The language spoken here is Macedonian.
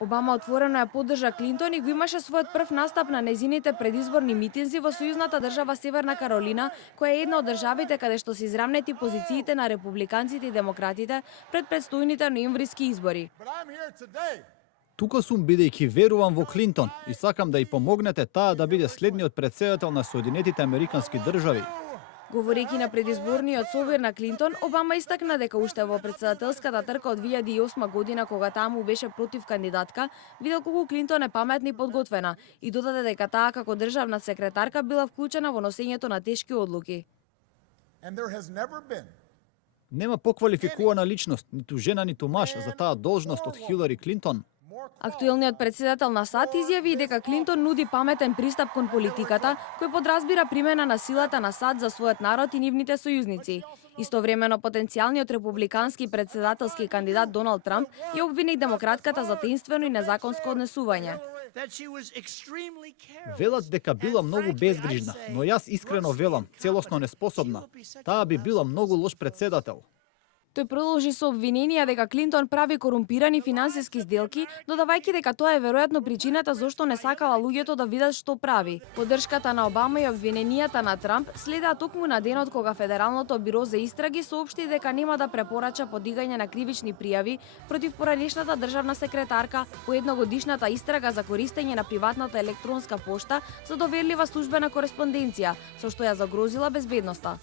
Обама отворено ја поддржа Клинтон и го имаше својот прв настап на незините предизборни митинзи во сојузната држава Северна Каролина, која е една од државите каде што се изравнети позициите на републиканците и демократите пред предстојните ноемвриски избори. Тука сум бидејќи верувам во Клинтон и сакам да ја помогнете таа да биде следниот претседател на Соединетите Американски држави. Говорејќи на предизборниот совир на Клинтон, Обама истакна дека уште во претседателската трка од 2008 година, кога таа му беше против кандидатка, видел колку Клинтон е паметна и подготвена и додаде дека таа како државна секретарка била вклучена во носењето на тешки одлуки. Нема поквалификувана личност, ниту жена, ниту маж, за таа должност од Хилари Клинтон. Актуелниот председател на САД изјави и дека Клинтон нуди паметен пристап кон политиката, кој подразбира примена на силата на САД за својот народ и нивните сојузници. Истовремено, потенцијалниот републикански председателски кандидат Доналд Трамп ја обвини демократката за таинствено и незаконско однесување. Велат дека била многу безгрижна, но јас искрено велам, целосно неспособна. Таа би била многу лош председател. Тој продолжи со обвиненија дека Клинтон прави корумпирани финансиски сделки, додавајќи дека тоа е веројатно причината зошто не сакала луѓето да видат што прави. Поддршката на Обама и обвиненијата на Трамп следеа токму на денот кога Федералното биро за истраги соопшти дека нема да препорача подигање на кривични пријави против поранешната државна секретарка по едногодишната истрага за користење на приватната електронска пошта за доверлива службена кореспонденција, со што ја загрозила безбедноста.